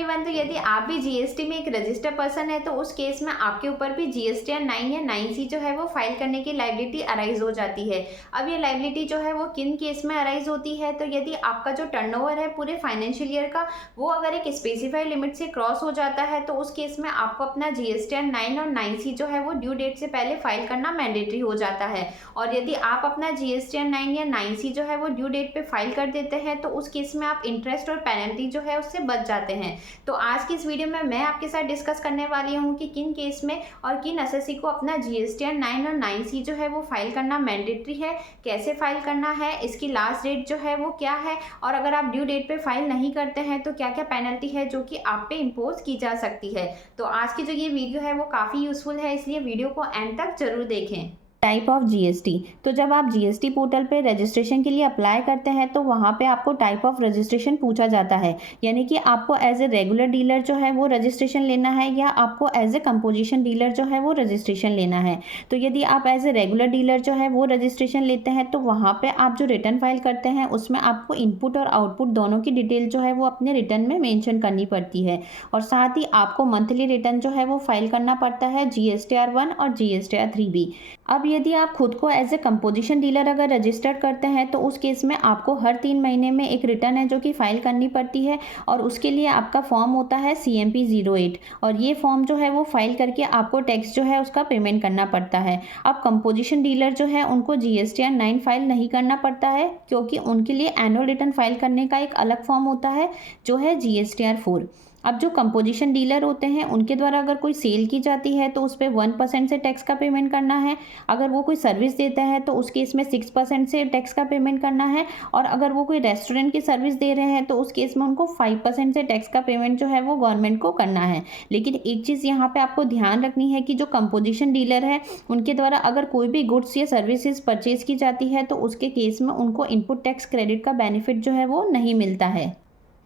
Everyone, तो यदि आप भी जीएसटी में एक रजिस्टर्ड पर्सन है तो उस केस में आपके ऊपर भी जीएसटीआर 9 या 9C जो है वो फाइल करने की लायबिलिटी अराइज हो जाती है। अब ये लायबिलिटी जो है वो किन केस में अराइज होती है, तो यदि आपका जो टर्नओवर है पूरे फाइनेंशियल ईयर का वो अगर एक स्पेसिफाइड लिमिट से क्रॉस हो जाता है तो उस केस में आपको अपना जीएसटीआर 9 और 9C जो है वो ड्यू डेट से पहले फाइल करना मैंडेटरी हो जाता है। और यदि आप अपना जीएसटीआर 9 या 9C जो है वो ड्यू डेट पे फाइल कर देते हैं तो उस केस में आप इंटरेस्ट और पेनल्टी जो है उससे बच जाते हैं। तो आज की इस वीडियो में मैं आपके साथ डिस्कस करने वाली हूँ कि किन केस में और किन एसएससी को अपना जीएसटीआर 9 और 9C जो है वो फाइल करना मैंडेटरी है, कैसे फाइल करना है, इसकी लास्ट डेट जो है वो क्या है, और अगर आप ड्यू डेट पे फाइल नहीं करते हैं तो क्या क्या पेनल्टी है जो कि आप पे इम्पोज की जा सकती है। तो आज की जो ये वीडियो है वो काफ़ी यूजफुल है, इसलिए वीडियो को एंड तक जरूर देखें। टाइप ऑफ जीएसटी, तो जब आप जीएसटी पोर्टल पे रजिस्ट्रेशन के लिए अप्लाई करते हैं तो वहाँ पे आपको टाइप ऑफ रजिस्ट्रेशन पूछा जाता है, यानी कि आपको एज ए रेगुलर डीलर जो है वो रजिस्ट्रेशन लेना है या आपको एज ए कंपोजिशन डीलर जो है वो रजिस्ट्रेशन लेना है। तो यदि आप एज ए रेगुलर डीलर जो है वो रजिस्ट्रेशन लेते हैं तो वहाँ पर आप जो रिटर्न फाइल करते हैं उसमें आपको इनपुट और आउटपुट दोनों की डिटेल जो है वो अपने रिटर्न में मेंशन करनी पड़ती है, और साथ ही आपको मंथली रिटर्न जो है वो फाइल करना पड़ता है जीएसटीआर 1 और जीएसटीआर 3 भी। अब यदि आप खुद को एज ए कंपोजिशन डीलर अगर रजिस्टर्ड करते हैं तो उस केस में आपको हर 3 महीने में एक रिटर्न है जो कि फाइल करनी पड़ती है, और उसके लिए आपका फॉर्म होता है CMP 08, और ये फॉर्म जो है वो फाइल करके आपको टैक्स जो है उसका पेमेंट करना पड़ता है। अब कंपोजिशन डीलर जो है उनको जीएसटीआर 9 फाइल नहीं करना पड़ता है, क्योंकि उनके लिए एनुअल रिटर्न फाइल करने का एक अलग फॉर्म होता है जो है जीएसटीआर 4। अब जो कंपोजिशन डीलर होते हैं उनके द्वारा अगर कोई सेल की जाती है तो उस पर 1% से टैक्स का पेमेंट करना है, अगर वो कोई सर्विस देता है तो उस केस में 6% से टैक्स का पेमेंट करना है, और अगर वो कोई रेस्टोरेंट की सर्विस दे रहे हैं तो उस केस में उनको 5% से टैक्स का पेमेंट जो है वो गवर्नमेंट को करना है। लेकिन एक चीज़ यहाँ पे आपको ध्यान रखनी है कि जो कंपोजिशन डीलर है उनके द्वारा अगर कोई भी गुड्स या सर्विसेज परचेज की जाती है तो उसके केस में उनको इनपुट टैक्स क्रेडिट का बेनिफिट जो है वो नहीं मिलता है।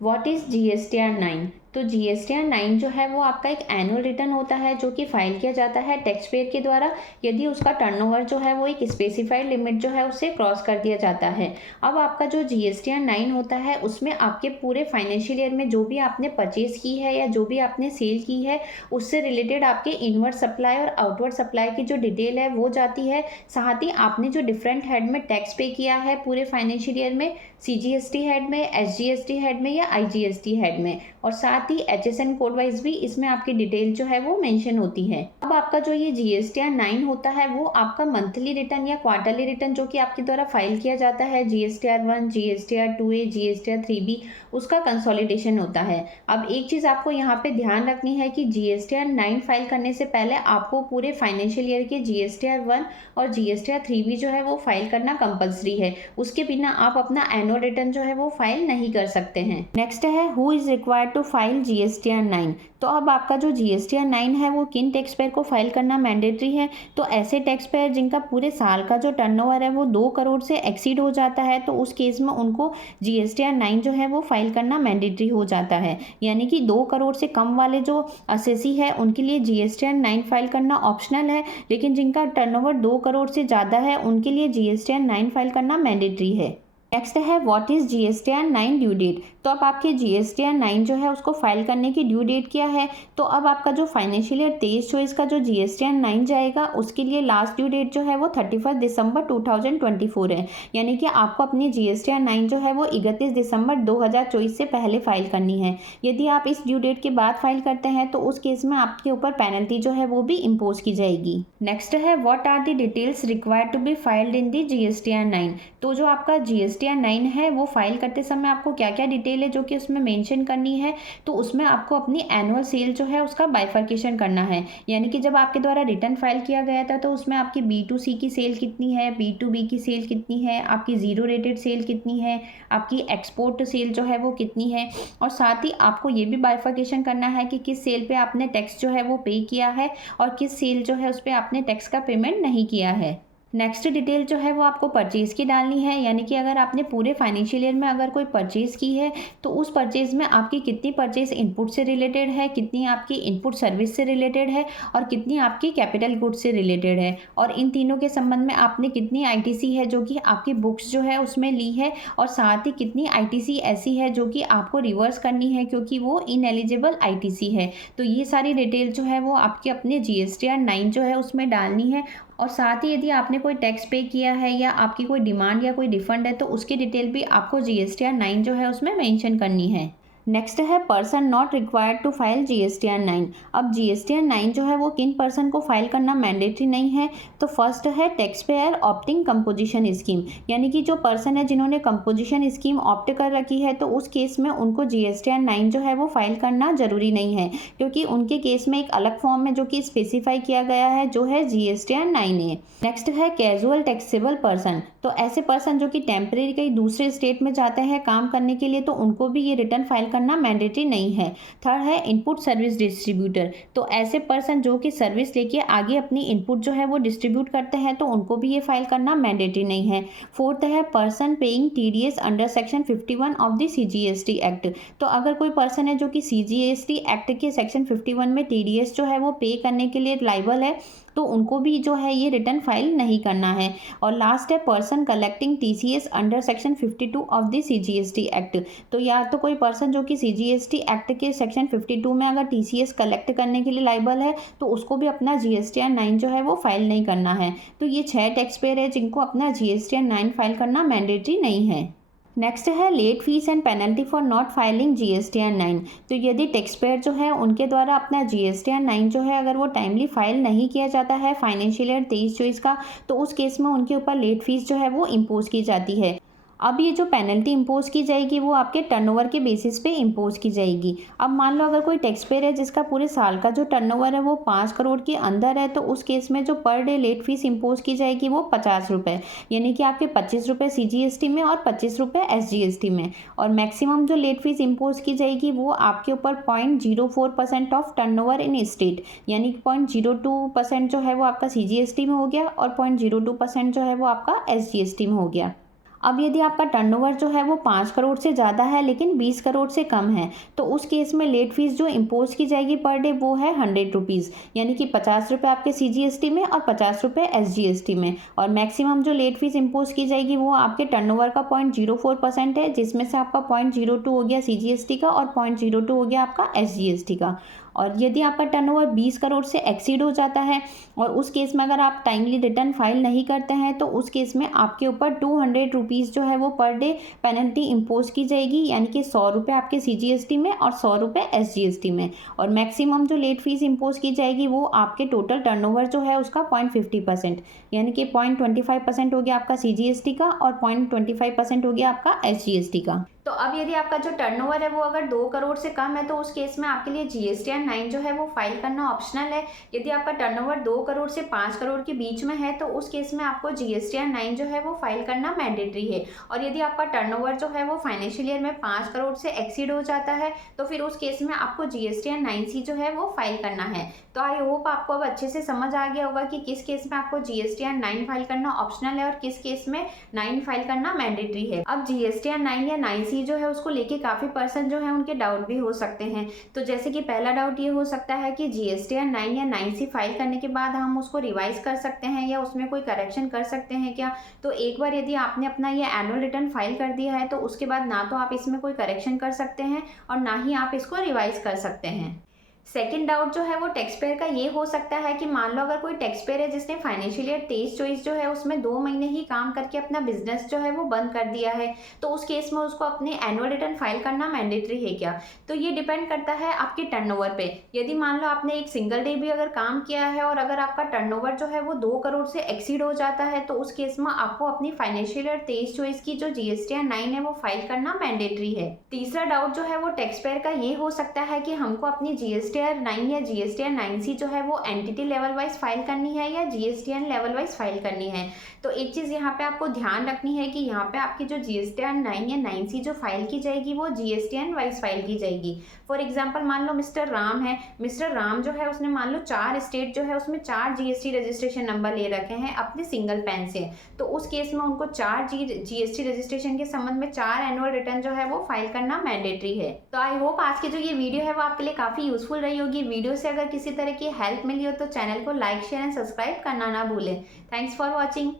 What is GSTR 9? तो जीएसटीआर 9 जो है वो आपका एक एनुअल रिटर्न होता है जो कि फाइल किया जाता है टैक्स पेयर के द्वारा यदि उसका टर्नओवर जो है वो एक स्पेसिफाइड लिमिट जो है उससे क्रॉस कर दिया जाता है। अब आपका जो जीएसटीआर 9 होता है उसमें आपके पूरे फाइनेंशियल ईयर में जो भी आपने परचेज की है या जो भी आपने सेल की है उससे रिलेटेड आपके इनवर्ड सप्लाई और आउटवर्ड सप्लाई की जो डिटेल है वो जाती है, साथ ही आपने जो डिफरेंट हेड में टैक्स पे किया है पूरे फाइनेंशियल ईयर में, CGST हेड में, SGST हेड में या IGST हेड में, और साथ ही HSN कोड वाइज भी इसमें आपकी डिटेल जो है वो मेंशन होती है। अब आपका जो ये जीएसटीआर 9 होता है वो आपका मंथली रिटर्न या क्वार्टरली रिटर्न जो कि आपके द्वारा फाइल किया जाता है GSTR 1, GSTR 2A, GSTR 3B, उसका कंसोलिडेशन होता है। अब एक चीज़ आपको यहाँ पे ध्यान रखनी है कि जीएसटीआर 9 फाइल करने से पहले आपको पूरे फाइनेंशियल ईयर के जीएसटीआर 1 और जीएसटीआर 3B जो है वो फाइल करना कंपल्सरी है, उसके बिना आप अपना एनुअल रिटर्न जो है वो फाइल नहीं कर सकते हैं। नेक्स्ट है who is required to file GSTR 9। तो अब आपका जो जीएसटीआर 9 है वो किन टैक्स पेयर को फाइल करना मैंडेटरी है, तो ऐसे टैक्स पेयर जिनका पूरे साल का जो टर्नओवर है वो 2 करोड़ से एक्सीड हो जाता है तो उस केस में उनको जीएसटीआर 9 जो है वो फाइल करना मैंडेटरी हो जाता है, यानी कि 2 करोड़ से कम वाले जो एसएससी है उनके लिए जीएसटीआर 9 फाइल करना ऑप्शनल है, लेकिन जिनका टर्नओवर 2 करोड़ से ज़्यादा है उनके लिए जीएसटीआर 9 फाइल करना मैंडेटरी है। नेक्स्ट है what is GSTR 9 due date. तो अब आपके जीएसटीआर 9 जो है उसको फाइल करने की ड्यू डेट क्या है, तो अब आपका जो फाइनेंशियल ईयर 23-24 का जो जीएसटीआर 9 जाएगा उसके लिए लास्ट ड्यू डेट जो है वो 31 दिसंबर 2024 है, यानी कि आपको अपनी जीएसटीआर 9 जो है वो 31 दिसंबर 2024 से पहले फाइल करनी है। यदि आप इस ड्यू डेट के बाद फाइल करते हैं तो उस केस में आपके ऊपर पेनल्टी जो है वो भी इम्पोज की जाएगी। नेक्स्ट है what are the details required to be filed in the GSTR 9। तो जो आपका जीएसटीआर 9 है वो फाइल करते समय आपको क्या क्या डिटेल है जो कि उसमें मेंशन करनी है, तो उसमें आपको अपनी एनुअल सेल जो है उसका बाइफर्केशन करना है, यानी कि जब आपके द्वारा रिटर्न फाइल किया गया था तो उसमें आपकी B2C की सेल कितनी है, B2B की सेल कितनी है, आपकी जीरो रेटेड सेल कितनी है, आपकी एक्सपोर्ट सेल जो है वो कितनी है, और साथ ही आपको ये भी बाइफर्केशन करना है कि किस सेल पे आपने टैक्स जो है वो पे किया है और किस सेल जो है उस पर आपने टैक्स का पेमेंट नहीं किया है। नेक्स्ट डिटेल जो है वो आपको परचेज़ की डालनी है, यानी कि अगर आपने पूरे फाइनेंशियल ईयर में अगर कोई परचेज़ की है तो उस परचेज़ में आपकी कितनी परचेज़ इनपुट से रिलेटेड है, कितनी आपकी इनपुट सर्विस से रिलेटेड है और कितनी आपकी कैपिटल गुड्स से रिलेटेड है, और इन तीनों के संबंध में आपने कितनी आईटीसी है जो कि आपकी बुक्स जो है उसमें ली है, और साथ ही कितनी आईटीसी ऐसी है जो कि आपको रिवर्स करनी है क्योंकि वो इनएलिजिबल आईटीसी है। तो ये सारी डिटेल जो है वो आपके अपने जीएसटीआर 9 जो है उसमें डालनी है, और साथ ही यदि आपने कोई टैक्स पे किया है या आपकी कोई डिमांड या कोई रिफंड है तो उसकी डिटेल भी आपको जीएसटीआर 9 जो है उसमें मेंशन करनी है। नेक्स्ट है person not required to file GSTR 9। अब जीएसटीआर 9 जो है वो किन पर्सन को फाइल करना मैंडेटरी नहीं है, तो फर्स्ट है tax payer opting composition scheme, यानी कि जो पर्सन है जिन्होंने कंपोजिशन स्कीम ऑप्ट कर रखी है तो उस केस में उनको जीएसटीआर 9 जो है वो फाइल करना जरूरी नहीं है, क्योंकि उनके केस में एक अलग फॉर्म है जो कि स्पेसिफाई किया गया है जो है जीएसटीआर 9A। नेक्स्ट है कैजुअल टैक्सेबल पर्सन, तो ऐसे पर्सन जो कि टेम्परेरी कहीं दूसरे स्टेट में जाते हैं काम करने के लिए तो उनको भी ये रिटर्न फाइल करना मैंडेटरी नहीं है। थर्ड है इनपुट सर्विस डिस्ट्रीब्यूटर, तो ऐसे पर्सन जो कि सर्विस लेके आगे अपनी इनपुट जो है वो डिस्ट्रीब्यूट करते हैं तो उनको भी ये फाइल करना मैंडेटरी नहीं है। फोर्थ है person paying TDS under section 51 of the CGST act, तो अगर कोई पर्सन है जो कि सीजीएसटी एक्ट के सेक्शन 51 में टीडीएस जो है वो पे करने के लिए लायबल है तो उनको भी जो है ये रिटर्न फाइल नहीं करना है। और लास्ट है person collecting TCS under section 52 of the CGST act, तो या तो कोई पर्सन जो कि सीजीएसटी एक्ट के सेक्शन 52 में अगर टीसीएस कलेक्ट करने के लिए लायबल है तो उसको भी अपना जीएसटीआर 9 जो है वो फाइल नहीं करना है। तो ये 6 टैक्स पेयर है जिनको अपना जीएसटीआर 9 फाइल करना मैंडेटरी नहीं है। नेक्स्ट है late fees and penalty for not filing GSTR 9, तो यदि टैक्स पेयर जो है उनके द्वारा अपना जीएसटीआर 9 जो है अगर वो टाइमली फाइल नहीं किया जाता है फाइनेंशियल ईयर 23-24 का, तो उस केस में उनके ऊपर लेट फीस जो है वो इम्पोज की जाती है। अब ये जो पेनल्टी इम्पोज की जाएगी वो आपके टर्नओवर के बेसिस पे इम्पोज की जाएगी। अब मान लो अगर कोई टैक्स पेयर है जिसका पूरे साल का जो टर्नओवर है वो 5 करोड़ के अंदर है, तो उस केस में जो per day late fees impose की जाएगी वो 50 रुपये, यानी कि आपके 25 रुपये सीजीएसटी में और 25 रुपये एसजीएसटी में। और मैक्सिमम जो लेट फीस इम्पोज की जाएगी वो आपके ऊपर 0.04% ऑफ टर्नओवर इन स्टेट, यानी कि 0.02% जो है वो आपका सीजीएसटी में हो गया और 0.02% जो है वो आपका एसजीएसटी में हो गया। अब यदि आपका टर्नओवर जो है वो 5 करोड़ से ज़्यादा है लेकिन 20 करोड़ से कम है, तो उस केस में लेट फीस जो इम्पोज की जाएगी पर डे वो है 100 रुपीज़, यानी कि 50 रुपये आपके सीजीएसटी में और 50 रुपये एसजीएसटी में। और मैक्सिमम जो लेट फीस इम्पोज की जाएगी वो आपके टर्नओवर का 0.04% है, जिसमें से आपका 0.02 हो गया सीजीएसटी का और 0.02 हो गया आपका एसजीएसटी का। और यदि आपका टर्नओवर 20 करोड़ से एक्सीड हो जाता है और उस केस में अगर आप टाइमली रिटर्न फाइल नहीं करते हैं तो उस केस में आपके ऊपर 200 रुपीज़ जो है वो पर डे पेनल्टी इम्पोज की जाएगी, यानी कि 100 रुपये आपके सीजीएसटी में और 100 रुपये एसजीएसटी में। और मैक्सिमम जो लेट फीस इम्पोज की जाएगी वो आपके टोटल टर्नओवर जो है उसका 0.50%, यानी कि 0.25% हो गया आपका सीजीएसटी का और 0.25% हो गया आपका एसजीएसटी का। तो अब यदि आपका जो टर्नओवर है वो अगर 2 करोड़ से कम है तो उस केस में आपके लिए जीएसटीआर 9 जो है वो फाइल करना ऑप्शनल है। यदि आपका टर्नओवर 2 करोड़ से 5 करोड़ के बीच में है तो उस केस में आपको जीएसटीआर 9 जो है वो फाइल करना मैंडेटरी है। और यदि आपका टर्नओवर जो है वो फाइनेंशियल ईयर में 5 करोड़ से एक्सीड हो जाता है तो फिर उस केस में आपको जीएसटीआर 9C जो है वो फाइल करना है। तो आई होप आपको अब अच्छे से समझ आ गया होगा कि किस केस में आपको जीएसटीआर 9 फाइल करना ऑप्शनल है और किस केस में 9 फाइल करना मैंडेटरी है। अब जीएसटीआर 9 या 9C जो है उसको लेके काफ़ी पर्सन जो है उनके डाउट भी हो सकते हैं। तो जैसे कि पहला डाउट ये हो सकता है कि जीएसटीआर 9 या 9C फाइल करने के बाद हम उसको रिवाइज कर सकते हैं या उसमें कोई करेक्शन कर सकते हैं क्या। तो एक बार यदि आपने अपना ये एनुअल रिटर्न फाइल कर दिया है तो उसके बाद ना तो आप इसमें कोई करेक्शन कर सकते हैं और ना ही आप इसको रिवाइज कर सकते हैं। सेकेंड डाउट जो है वो टैक्स पेयर का ये हो सकता है कि मान लो अगर कोई टैक्स पेयर है जिसने फाइनेंशियल ईयर 23-24 जो है उसमें 2 महीने ही काम करके अपना बिजनेस जो है वो बंद कर दिया है, तो उस केस में उसको अपने एनुअल रिटर्न फाइल करना मैंडेटरी है क्या। तो ये डिपेंड करता है आपके टर्नओवर पे। यदि मान लो आपने एक सिंगल डे भी अगर काम किया है और अगर आपका टर्नओवर जो है वो 2 करोड़ से एक्सीड हो जाता है तो उस केस में आपको अपनी फाइनेंशियल ईयर 23-24 की जो जीएसटीआर 9 है वो फाइल करना मैंडेटरी है। तीसरा डाउट जो है वो टैक्स पेयर का ये हो सकता है कि हमको अपनी जीएसटी GSTR 9 या GSTR 9C जो है वो एंटिटी लेवल वाइज फाइल करनी है या GSTN लेवल वाइज फाइल करनी है। तो एक चीज़ यहाँ पे आपको ध्यान रखनी है कि यहाँ पे आपकी जो GSTR 9 या 9C जो फाइल की जाएगी वो GSTN वाइज फाइल की जाएगी। फॉर एग्जाम्पल मान लो मिस्टर राम है, मिस्टर राम जो है उसने मान लो 4 स्टेट जो है उसमें 4 GST रजिस्ट्रेशन नंबर ले रखे हैं अपने सिंगल पैन से, तो उस केस में उनको 4 GST रजिस्ट्रेशन के संबंध में 4 एनुअल रिटर्न जो है वो फाइल करना मैंडेटरी है। तो आई होप आज की जो ये वीडियो है वो आपके लिए काफ़ी यूजफुल रही होगी। वीडियो से अगर किसी तरह की हेल्प मिली हो तो चैनल को लाइक शेयर एंड सब्सक्राइब करना ना भूलें। Thanks for watching.